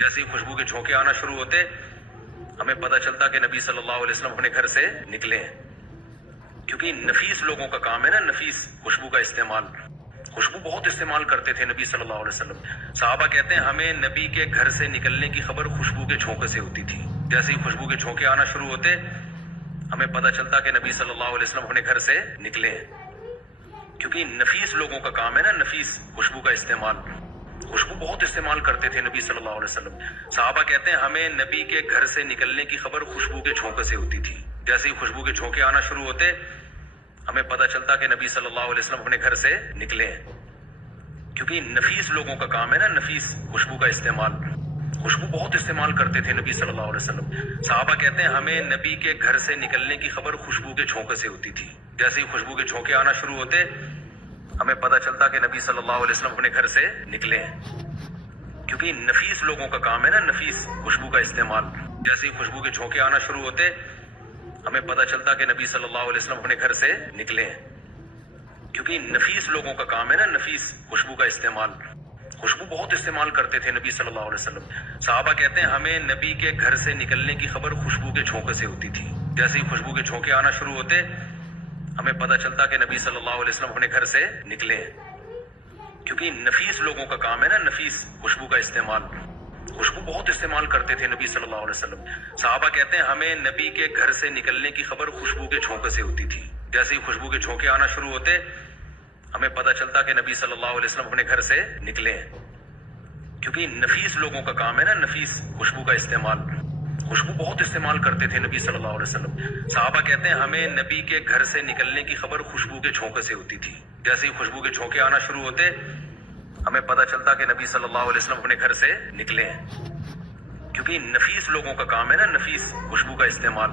جیسے ہی خوشبو کے جھونکے آنا شروع ہوتے ہمیں پتہ چلتا کہ نبی صلی اللہ علیہ وسلم اپنے گھر سے نکلے ہیں، کیونکہ نفیس لوگوں کا کام ہے نا، نفیس خوشبو کا استعمال، خوشبو بہت استعمال کرتے تھے نبی صلی اللہ علیہ وسلم۔ صحابہ کہتے ہیں ہمیں نبی کے گھر سے نکلنے کی خبر خوشبو کے جھونکے سے ہوتی تھی۔ جیسے ہی خوشبو کے جھونکے آنا شروع ہوتے ہمیں پتہ چلتا کہ نبی صلی اللہ علیہ وسلم اپنے گھر سے نکلے ہیں، کیونکہ نفیس لوگوں کا کام ہے نا، نفیس خوشبو کا استعمال، خوشبو بہت استعمال کرتے تھے نبی صلی اللہ علیہ وسلم۔ صحابہ کہتے ہیں ہمیں نبی کے گھر سے نکلنے کی خبر خوشبو کے جھونکے سے ہوتی تھی۔ جیسے ہی خوشبو کے جھونکے آنا شروع ہوتے ہمیں پتہ چلتا کہ نبی صلی اللہ علیہ وسلم اپنے گھر سے نکلے ہیں، کیونکہ نفیس لوگوں کا کام ہے نا، نفیس خوشبو کا استعمال، خوشبو بہت استعمال کرتے تھے نبی صلی اللہ علیہ وسلم۔ صحابہ کہتے ہیں ہمیں نبی کے گھر سے نکلنے کی خبر خوشبو کے جھونکے سے ہوتی تھی۔ جیسے ہی خوشبو کے جھونکے آنا شروع ہوتے ہمیں پتہ چلتا کہ نبی صلی اللہ علیہ وسلم اپنے گھر سے نکلے ہیں، کیونکہ نفیس لوگوں کا کام ہے نا، نفیس خوشبو کا استعمال۔ جیسے ہی خوشبو کے جھونکے آنا شروع ہوتے ہمیں پتہ چلتا کہ نبی صلی اللہ علیہ وسلم اپنے گھر سے نکلے ہیں، کیونکہ نفیس لوگوں کا کام ہے نا، نفیس خوشبو کا استعمال، خوشبو بہت استعمال کرتے تھے نبی صلی اللہ علیہ وسلم۔ صحابہ کہتے ہیں ہمیں نبی کے گھر سے نکلنے کی خبر خوشبو کے جھونکے سے ہوتی تھی۔ جیسے ہی خوشبو کے جھونکے آنا شروع ہوتے ہمیں پتہ چلتا کہ نبی صلی اللہ علیہ وسلم اپنے گھر سے نکلے ہیں، کیونکہ نفیس لوگوں کا کام ہے نا، نفیس خوشبو کا استعمال، خوشبو بہت استعمال کرتے تھے نبی صلی اللہ علیہ وسلم۔ صحابہ کہتے ہیں ہمیں نبی کے گھر سے نکلنے کی خبر خوشبو کے جھونکے سے ہوتی تھی۔ جیسے ہی خوشبو کے جھونکے آنا شروع ہوتے ہمیں پتہ چلتا کہ نبی صلی اللہ علیہ وسلم اپنے گھر سے نکلے ہیں، کیونکہ نفیس لوگوں کا کام ہے نا، نفیس خوشبو کا استعمال، خوشبو بہت استعمال کرتے تھے نبی صلی اللہ علیہ وسلم۔ صحابہ کہتے ہیں ہمیں نبی کے گھر سے نکلنے کی خبر خوشبو کے جھونکے سے ہوتی تھی۔ جیسے ہی خوشبو کے جھونکے آنا شروع ہوتے ہمیں پتہ چلتا کہ نبی صلی اللہ علیہ وسلم اپنے گھر سے نکلے ہیں، کیونکہ نفیس لوگوں کا کام ہے نا، نفیس خوشبو کا استعمال،